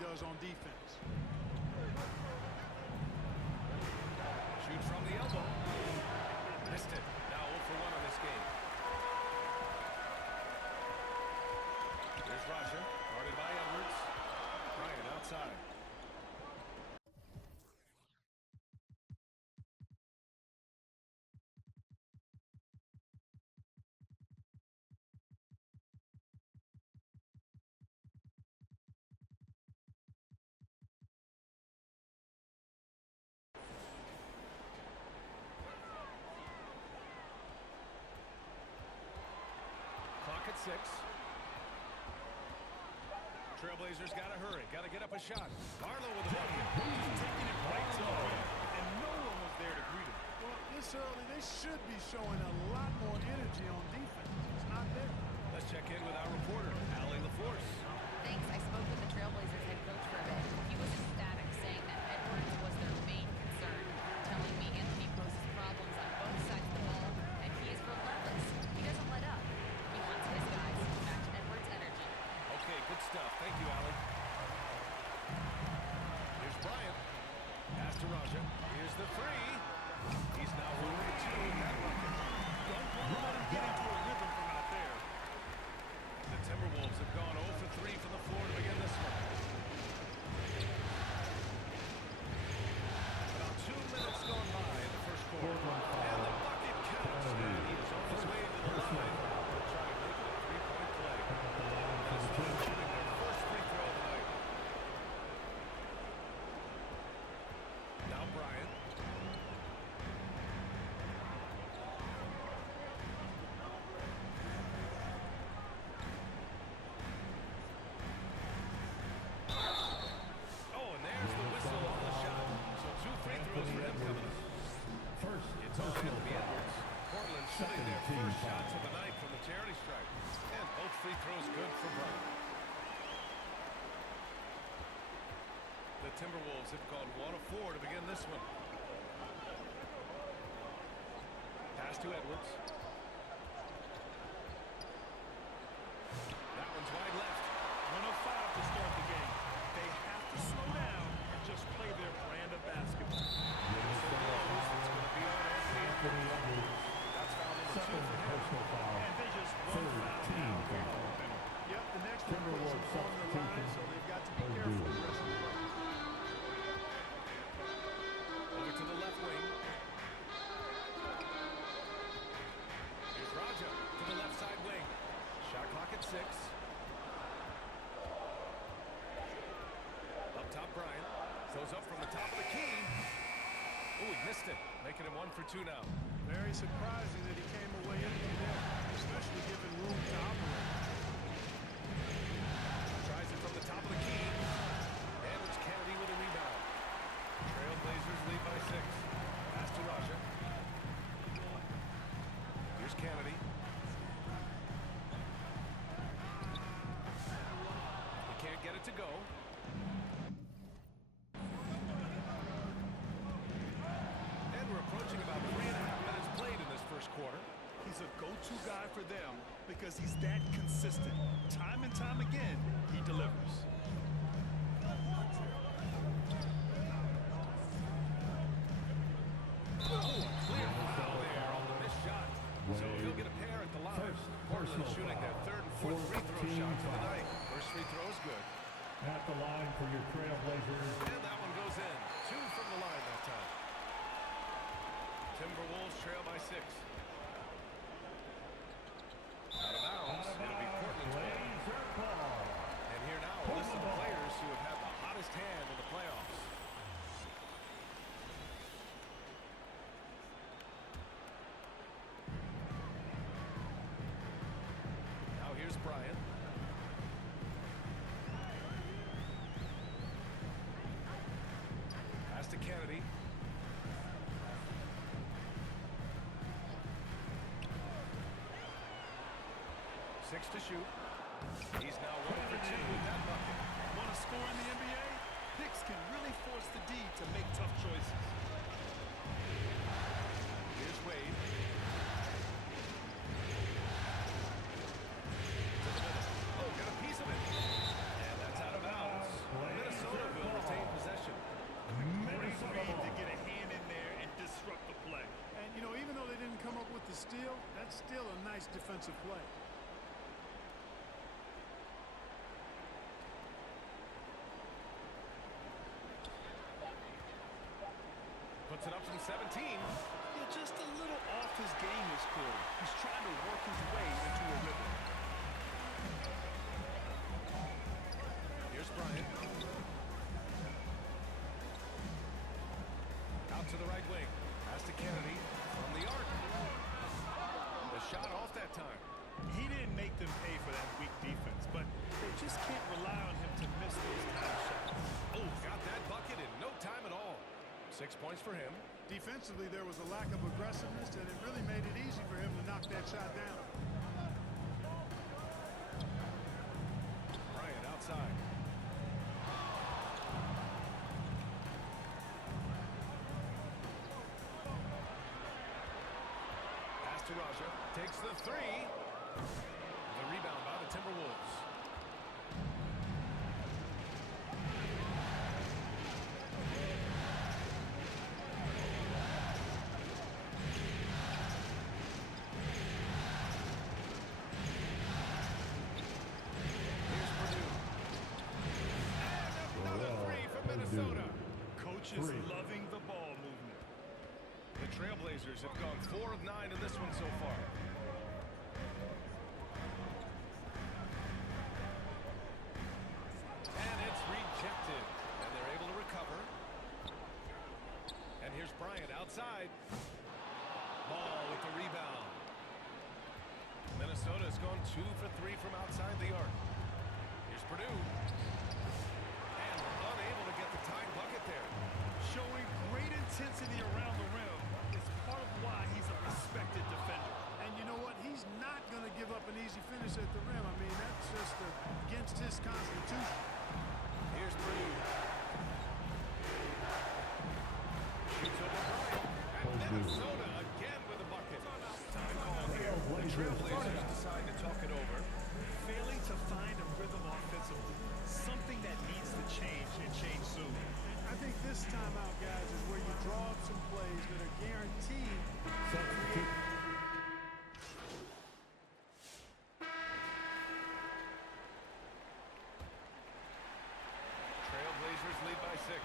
does on defense. Shoots from the elbow. Missed it. Now 0 for 1 on this game. Here's Roger. Guarded by Edwards. Bryant outside. Clock at 6. Trailblazers got to hurry. Got to get up a shot. Barlow with the bucket. He's taking it right to the rim, and no one was there to greet him. Well, this early, they should be showing a lot more energy on defense. It's not there. Let's check in with our reporter, Allie LaForce. Thanks. I spoke with the Trailblazers head coach for a bit. He was ecstatic, saying that Edwards was their main concern, telling me Anthony poses problems on both sides of the ball, and he is relentless. He doesn't let up. He wants his guys to match Edwards' energy. Okay, good stuff. Thank you, Allie. Here's Bryant. Pass to Raja. Here's the three. He's now 1 for 2 in that bucket. Don't want to let him get into a rhythm from out there. The Timberwolves have gone 0 for 3 from the floor to begin this one. About 2 minutes gone by in the first quarter. And the bucket counts. And he is on his way to the line. Trying to make it a three-point play. Minnesota shooting their first free throw of the night. Now Bryant. Oh, and there's the whistle on the shot. So 2 free throws for him coming up. First, It's on Anthony Edwards. Portland shooting their first shots of the night from the charity stripe. And both free throws good for Bryant. The Timberwolves have gone 1 of 4 to begin this one. Pass to Edwards. That one's wide left. 1 of 5 to start the game. They have to slow down and just play their brand of basketball. It's going to be on Anthony Edwards. That's foul number 2 second for him. personal foul. And they just run Third foul team down. foul. Yep, the next one puts Timberwolves them on the line, substitution. so they've got to be Or careful do. the rest of the way. Over to the left wing. Here's Raja to the left side wing. Shot clock at 6. Up top, Bryant. Throws up from the top of the key. Oh, he missed it. Making him 1 for 2 now. Very surprising that he came away empty there, especially given room to operate. Tries it from the top of the key. And it's Kennedy with a rebound. Trailblazers lead by 6. Pass to Raja. Here's Kennedy. He can't get it to go. And we're approaching about 3.5 minutes played in this first quarter. He's a go-to guy for them because he's that consistent. Time and time again, he delivers. Oh, a clear foul there on the missed shot. So he'll get a pair at the line. First Portland personal shooting their foul. 3rd and 4th free throw Team shots of the foul. night. First free throw is good. At the line for your Trailblazers. And that one goes in. 2 from the line that time. Timberwolves trail by 6. Out of bounds. It'll be Portland's way. Blazer ball. And here now, a list of the players who have had the hottest hand in the playoffs. Now here's Bryant. Pass to Kennedy. Six to shoot. He's now 1 for 2 with that bucket. Want to score in the NBA? Picks can really force the D to make tough choices. Here's Wade. To the middle. Oh, got a piece of it. And that's out of bounds. still a nice defensive play. Puts it up from 17. Yeah, just a little off his game this quarter. He's trying to work his way into a rhythm. Here's Bryant. Out to the right wing. Pass to Kennedy from the arc. The shot off that time. He didn't make them pay for that weak defense, but they just can't rely on him to miss those time shots. Oh, got that bucket in no time at all. 6 points for him. Defensively, there was a lack of aggressiveness, and it really made it easy for him to knock that shot down. Bryant outside. Pass to Raja. Takes the three. The rebound by the Timberwolves. Here's Purdue. And another three from Minnesota. Coach is loving the ball movement. The Trailblazers have gone 4 of 9 in this one so far. And it's rejected. And they're able to recover. And here's Bryant outside. Ball with the rebound. Minnesota has gone 2 for 3 from outside the arc. Here's Purdue. And unable to get the tying bucket there. Showing great intensity around the rim is part of why he's a respected defender. And you know what? He's not going to give up an easy finish at the rim. I mean, that's just against his constitution. Here's Purdue. Shoots over Bryant. And Minnesota again with a bucket. Time call here. The Trailblazers decide to talk it over. Failing to find a rhythm offensively, something that needs to change and change soon. I think this timeout, guys, is where you draw up some plays that are guaranteed to create. Trailblazers lead by 6.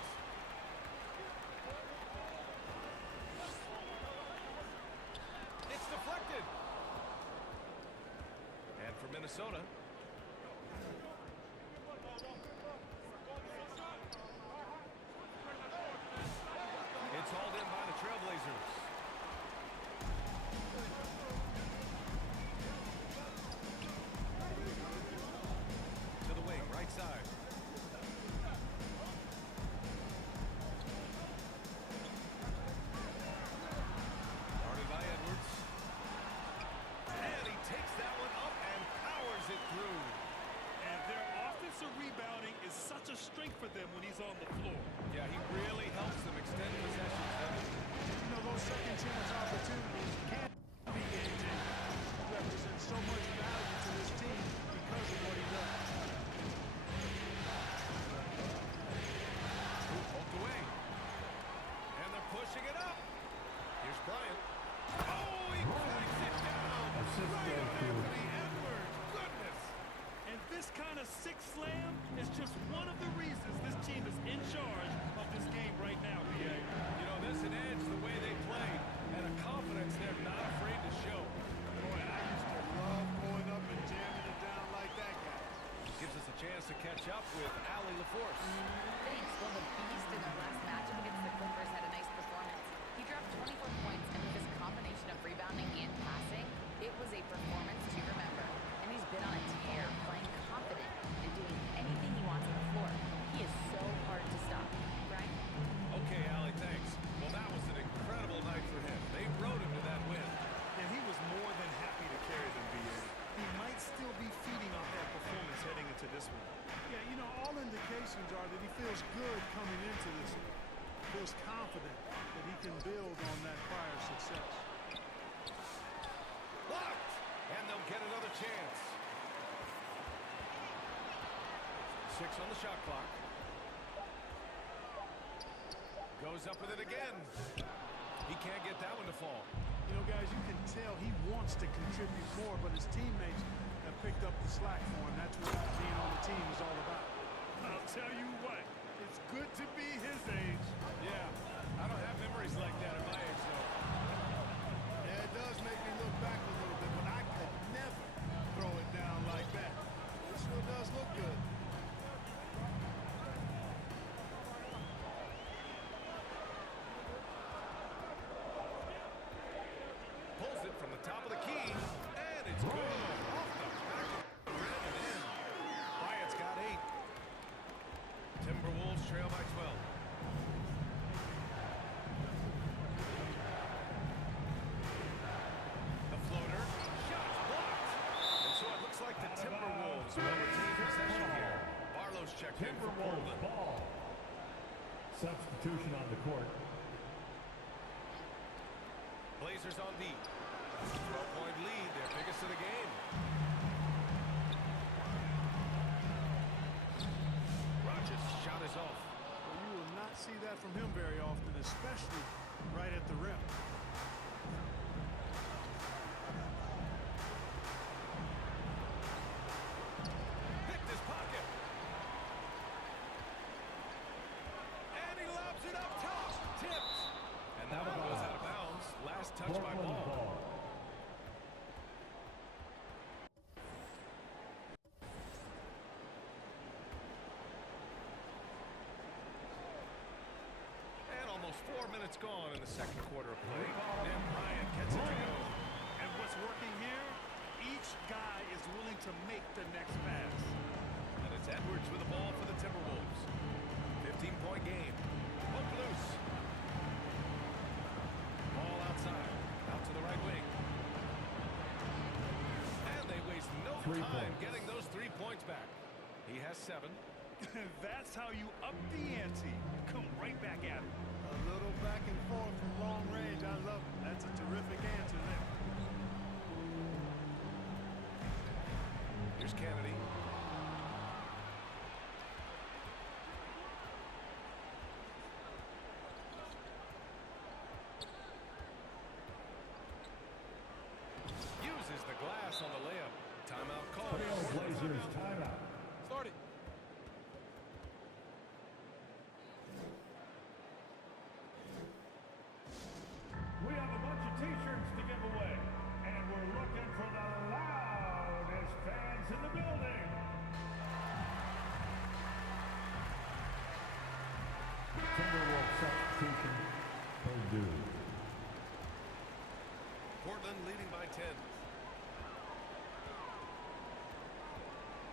It's deflected. And for Minnesota. It's hauled in by the Trailblazers. To the wing, right side. Guarded by Edwards. And he takes that one up and powers it through. And their offensive rebounding is such a strength for them when he's on the floor. Yeah, he really helps them extend possessions. You know, those second chance opportunities can be game-changing. He represents so much value to this team because of what he does. Poked away. And they're pushing it up. Here's Bryant. Oh, he points it down. Right on Anthony Edwards. Goodness. And this kind of six slam is just one of the reasons this team is in charge of this game right now, BA. You know, there's an edge the way they play and a confidence they're not afraid to show. Boy, I used to love going up and jamming it down like that guy. Gives us a chance to catch up with Allie LaForce. Thanks. Well, the Beast in their last matchup against the Clippers had a nice performance. He dropped 24 points, and with his combination of rebounding and passing, it was a performance to remember. And he's been on a tear, playing confident and doing anything he wants on the floor. He is so hard to stop. Brian? Okay, Allie, thanks. Well, that was an incredible night for him. They rode him to that win. And he was more than happy to carry them, BA. He might still be feeding off that performance heading into this one. Yeah, you know, all indications are that he feels good coming into this one. Feels confident that he can build on that prior success. Blocked! And they'll get another chance. 6 on the shot clock. Goes up with it again. He can't get that one to fall. You know, guys, you can tell he wants to contribute more, but his teammates have picked up the slack for him. That's what being on the team is all about. I'll tell you what, it's good to be his age. Yeah, I don't have memories like that at my age, though. Yeah, it does make me look back a little bit, but I could never throw it down like that. This sure does look good. Pulls it from the top of the key, and it's good. Off the back of the rim and in. Bryant's got 8. Timberwolves trail by 12. The floater. Shot blocked. And so it looks like the Timberwolves will retain possession here. Barlow's checked in for Timberwolves Portland. ball. Substitution on the court. Blazers on beat. 12-point lead, their biggest of the game. Rogers' shot is off. Well, you will not see that from him very often, especially right at the rim. Picked his pocket. And he lobs it up top. Tipped. And that one goes out of bounds. Last touch by Portland Ball. ball. And almost 4 minutes gone in the second quarter of play. And Bryant gets it to go. And what's working here? Each guy is willing to make the next pass. And it's Edwards with the ball for the Timberwolves. 15-point game. Hook loose. Ball outside. Out to the right wing. And they waste no 3 time points. getting those 3 points back. He has 7. That's how you up the ante. Come right back at him. A little back and forth from long range. I love it. That's a terrific answer there. Here's Kennedy. Uses the glass on the layup. Timeout call. Trailblazers timeout. Start it. We have a bunch of t-shirts to give away, and we're looking for the loudest fans in the building. Timberwolves substitution, Purdue. Portland leading by 10.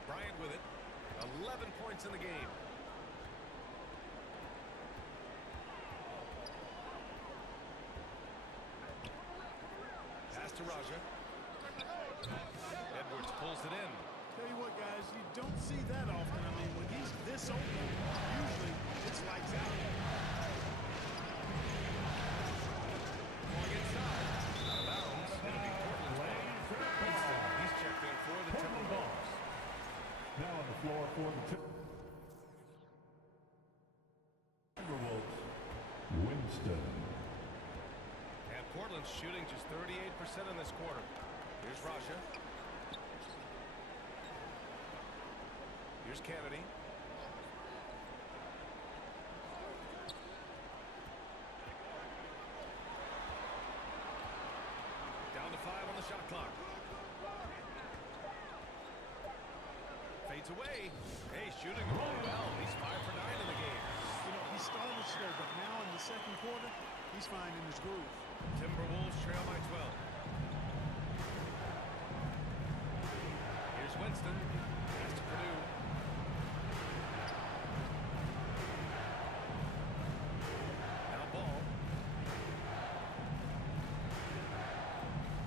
Bryant with it. 11 points in the game. Pass to Raja. Edwards pulls it in. Tell you what, guys, you don't see that often. I mean, when he's this open, usually it's lights out. Going inside. Out of bounds. It'll be Portland's ball. Winston, he's checked in for the Timberwolves. Now on the floor for the Timberwolves, Winston. And Portland's shooting just 38% in this quarter. Here's Raja. Here's Kennedy. Down to 5 on the shot clock. Fades away. Hey, shooting really well. He's 5 for 9 in the game. You know, he started slow, but now in the second quarter, he's finding his groove. Timberwolves trail by 12. Here's Winston. Pass to Purdue. Now Ball.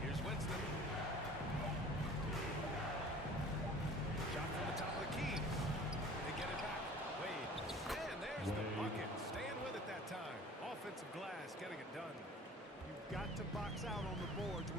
Here's Winston. Shot from the top of the key. They get it back. Wade. And there's the Wade. bucket. Staying with it that time. Offensive glass, getting it done. You've got to box out on the boards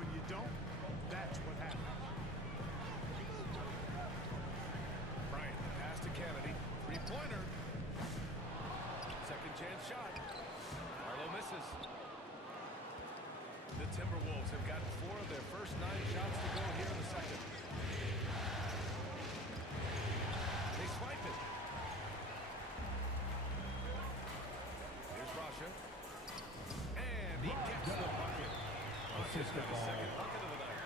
just got a second bucket of the night.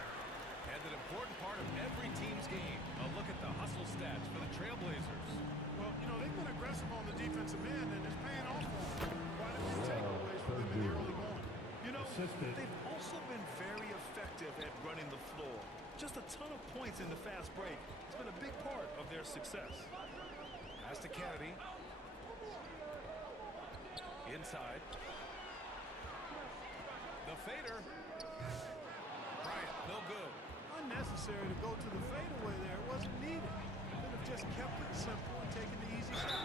And an important part of every team's game. A look at the hustle stats for the Trailblazers. Well, you know, they've been aggressive on the defensive end, and it's paying off for them. Quite a few takeaways for them in the early going. You know, Assisted. they've also been very effective at running the floor. Just a ton of points in the fast break. It's been a big part of their success. Pass to Kennedy. Inside. The fader. Bryant, no good. Unnecessary to go to the fadeaway there. It wasn't needed. Could have just kept it simple and taken the easy shot.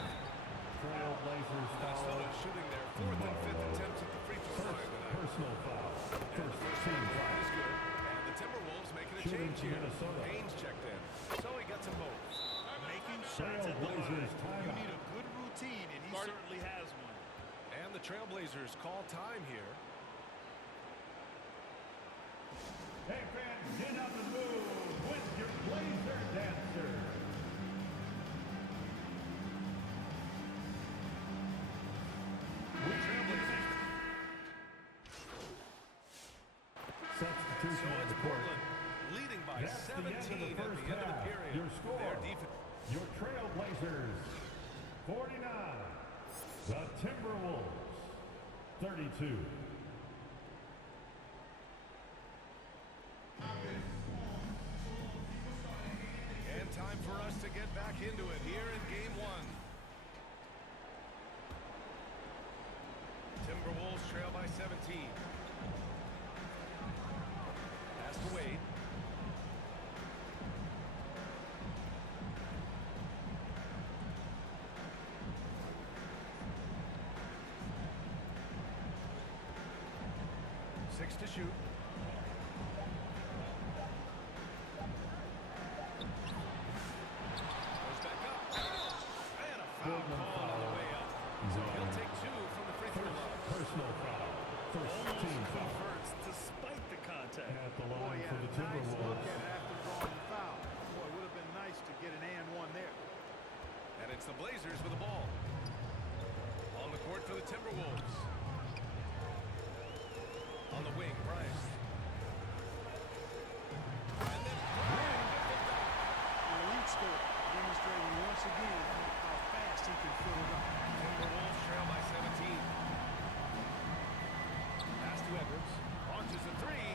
Trailblazers foul. Minnesota shooting their fourth and fifth attempts at the free throw line tonight. Personal foul. And the First first team free throw foul. is good. And the Timberwolves making a Shooting change to here. Minnesota. Haynes checked in. So he gets a move. Making shots at the line. Trailblazers You timeout. need a good routine, and he certainly has one. And the Trailblazers call time here. Hey fans, get on the move with your Blazer dancer. Trailblazers. Substitution So on it's the court. Portland leading by That's the end of the 17 at first the end of the half. period. Your score. Their defense. Your Trailblazers 49. The Timberwolves 32. And time for us to get back into it here in game one. Timberwolves trail by 17. Pass to Wade. Six to shoot. Goes back up. And a foul Goodman call on the foul. way up. He's on. He'll take two from the free throw line. Personal foul. First team Almost foul. converts despite the contact. At the Boy, line he for had the a nice look Timberwolves. at it after drawing the foul. Boy, it would have been nice to get an and one there. And it's the Blazers with the ball. On the court for the Timberwolves. On the wing, Bryant. And then Bryant with the dunk. An elite scorer, demonstrating once again how fast he can fill it up. Timberwolves trail by 17. Pass to Edwards. Launches a three.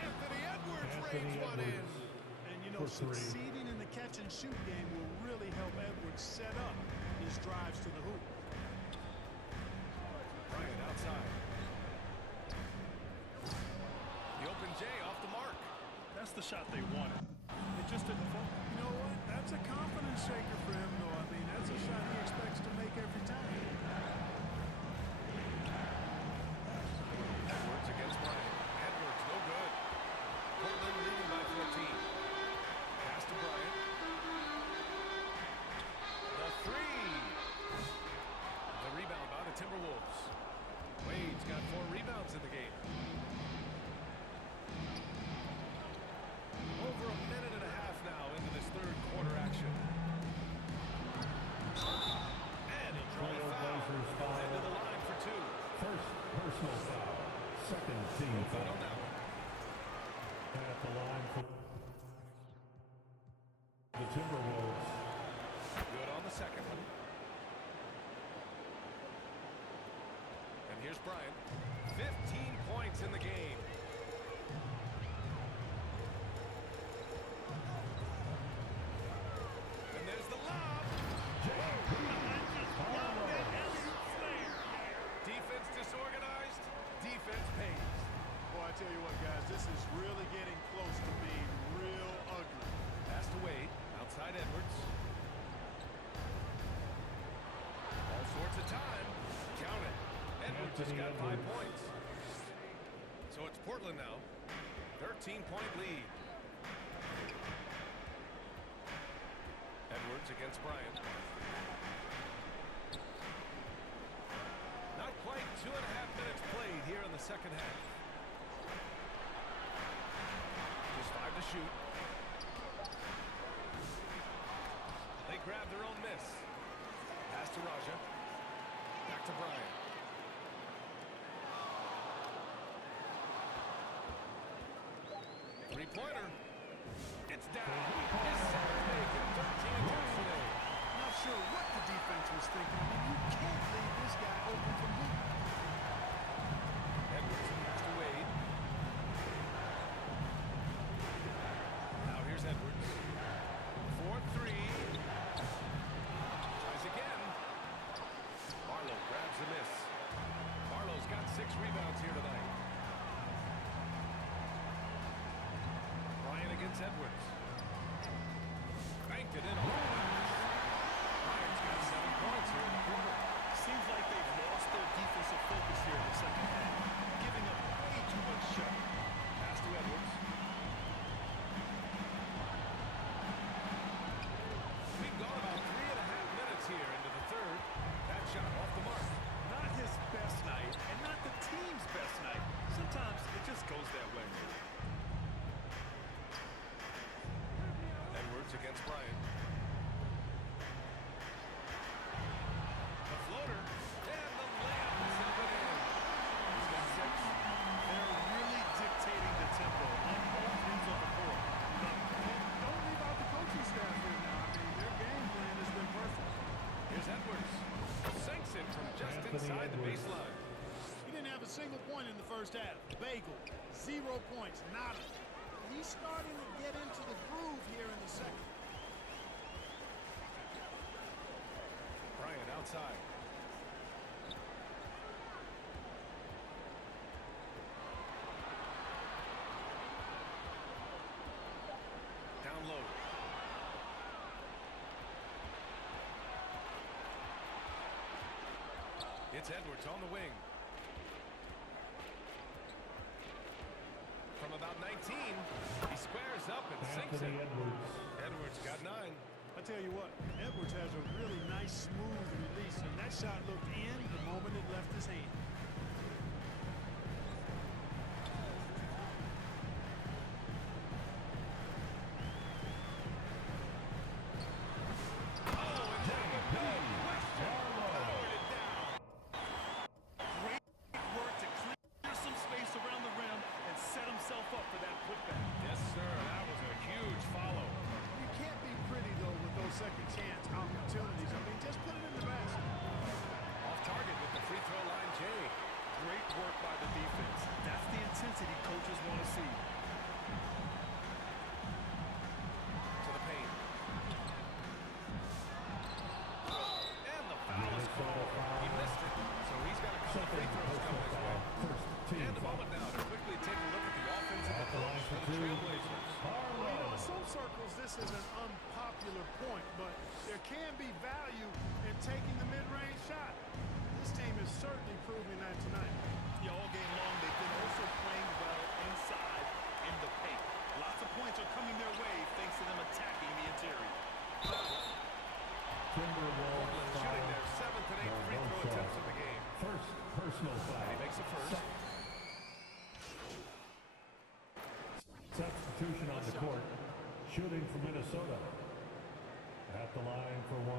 Anthony Edwards rains one in. And, you know, For three. succeeding in the catch-and-shoot game will really help Edwards set up his drives to the hoop. Bryant outside. The open J off the mark. That's the shot they wanted. It just didn't fall. You know what? That's a confidence shaker for him, though. I mean, that's a shot he expects to make every time. Edwards against Bryant. Edwards, no good. Portland leading by 14. Pass to Bryant. The three. The rebound by the Timberwolves. Wade's got 4 rebounds in the game. Over a minute and a half now into this third quarter action. And he draws a foul. Trailblazers foul. Head to the line for 2. First personal foul. Second team Good foul. on that one. At the line for the Timberwolves. Good on the second one. And here's Bryant. 15 points in the game. And there's the lob. Defense disorganized. Defense pays. Boy, I tell you what, guys, this is really getting close to being real ugly. Pass to Wade. Outside Edwards. All sorts of time. Count it. Edwards just got 5 Edwards. points. So it's Portland now. 13-point lead. Edwards against Bryant. Not quite 2.5 minutes played here in the second half. Just 5 to shoot. They grab their own miss. Pass to Raja. Back to Bryant. Three-pointer. It's down. His seventh make and 13 attempts today. Not sure what the defense was thinking. I mean, you can't leave this guy open from deep. Edwards pass to Wade. Now here's Edwards. 4-3. Tries again. Barlow grabs the miss. Barlow's got 6 rebounds here tonight. Bryant against Edwards. Banked it in. Bryant's got 7 points here in the quarter. Seems like they've lost their defensive focus here in the second half, giving up way too much shot. Pass to Edwards. We've gone about 3.5 minutes here into the third. That shot off the mark. Not his best night, and not the team's best night. Sometimes it just goes that way. Edwards against Bryant. The floater. And the layup is up and in. He's got 6. They're really dictating the tempo on both ends of the court. And don't leave out the coaching staff here now. I mean, their game plan has been perfect. Here's Edwards. Sinks it from just inside the baseline. He didn't have a single point in the first half. Bagel, 0 points, nada. He's starting to get into the groove here in the second. Bryant outside. Down low. It's Edwards on the wing. From about 19, he squares up and sinks it. Edwards got 9. I tell you what, Edwards has a really nice, smooth release, and that shot looked in the moment it left his hand. Great work to clear some space around the rim and set himself up for that putback. Yes, sir. That was a huge follow. You can't be pretty, though, with those second chance opportunities. I mean, just put it in the basket. Off target with the free throw line, Jay. Great work by the defense. That's the intensity coaches want to see. To the paint. And the foul is called. He missed it, so he's got a couple free throws coming his way. And a moment now to quickly take a look at the offensive approach for the Trailblazers. Well, you know, in some circles, this is an unpopular point, but there can be value in taking the mid-range shot. This team is certainly proving that tonight. Yeah, all game long, they've been also playing well inside in the paint. Lots of points are coming their way thanks to them attacking the interior. Portland shooting their 7th and 8th free throw attempts of the game. First personal foul. And he makes a first. Substitution on the court. Shooting for Minnesota. At the line for 1.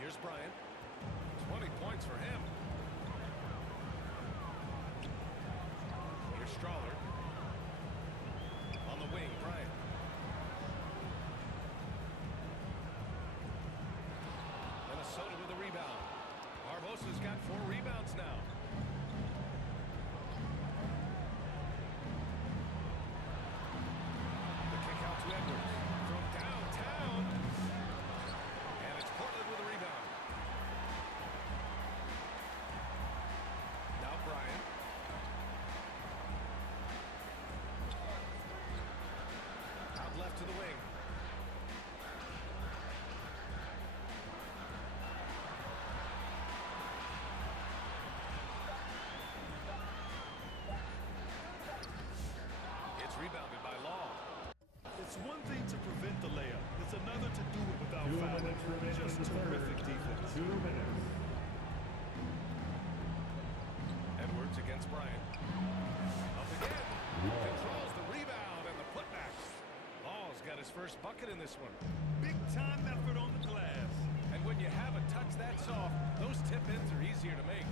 Here's Bryant. 20 points for him. Here's Strawler. On the wing, Bryant. Minnesota with a rebound. Barbosa's got 4 rebounds now. The kick out to Edwards. From downtown. And it's Portland with a rebound. Now Bryant. Out left to the wing. It's rebounded by Law. It's one thing to prevent the layup. It's another to do it without 2 fouling. minutes remaining Just in the third. terrific defense. 2 minutes. Edwards against Bryant. Up again. Controls the rebound and the putback. Law's got his first bucket in this one. Big time effort on the glass. And when you have a touch that soft, those tip-ins are easier to make.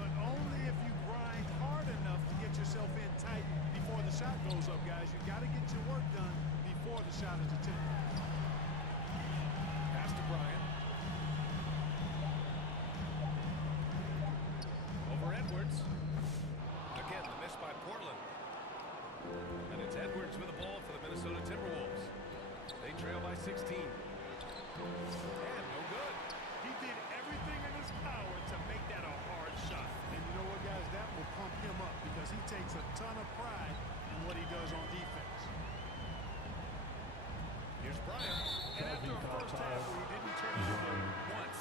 But only if you grind hard enough to get yourself in tight before the shot goes up, guys. You got to get your work done before the shot is attempted. Pass to Bryant. Over Edwards. Again, the miss by Portland. And it's Edwards with the ball for the Minnesota Timberwolves. They trail by 16. And no good. He did everything in his power to make that a hard shot. And you know what, guys? That will pump him up because he takes a ton of pride in what he does on defense. Here's Bryant. And after a first half where he didn't turn it over once,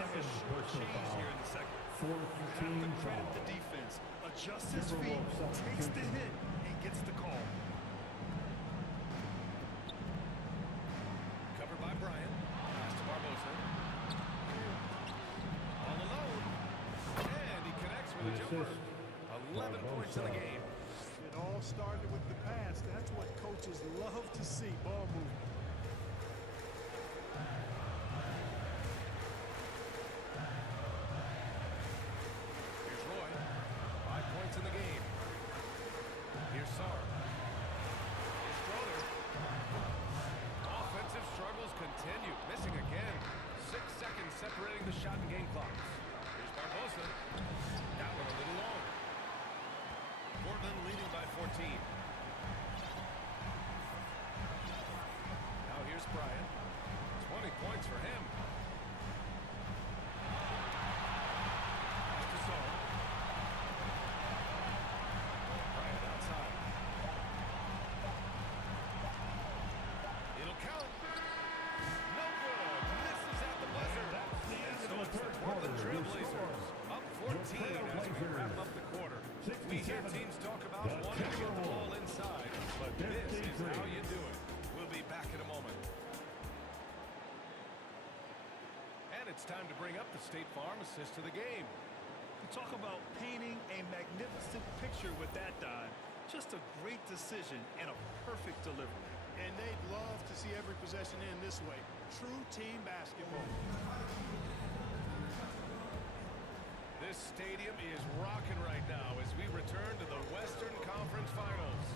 that has shortchanged here in the second. Fourth Have to team credit foul. the defense. Adjusts his feet, takes the hit, and gets the call. Covered by Bryant. Pass to Barbosa. All alone. And he connects with a The jumper. assist. 11 points in the game. It all started with the pass. That's what coaches love to see, ball movement. Here's Roy. 5 points in the game. Here's Sarr. Here's Schroeder. Offensive struggles continue. Missing again. 6 seconds separating the shot and game clocks. Here's Barbosa. That one a little long. Portland leading by 14. Now here's Bryant. 20 points for him. Pass to Sarr. Bryant outside. It'll count. No good. Misses at the buzzer. That's the end So of it's the the third Portland quarter. Trailblazers up 14 as we wrap up the quarter. We hear 67. teams talk about The wanting to get the ball Timberwolves. inside, but this is 53. how you do it. We'll be back in a moment. And it's time to bring up the State Farm assist to the game. Talk about painting a magnificent picture with that dive. Just a great decision and a perfect delivery. And they'd love to see every possession end this way. True team basketball. This stadium is rocking right now as we return to the Western Conference Finals.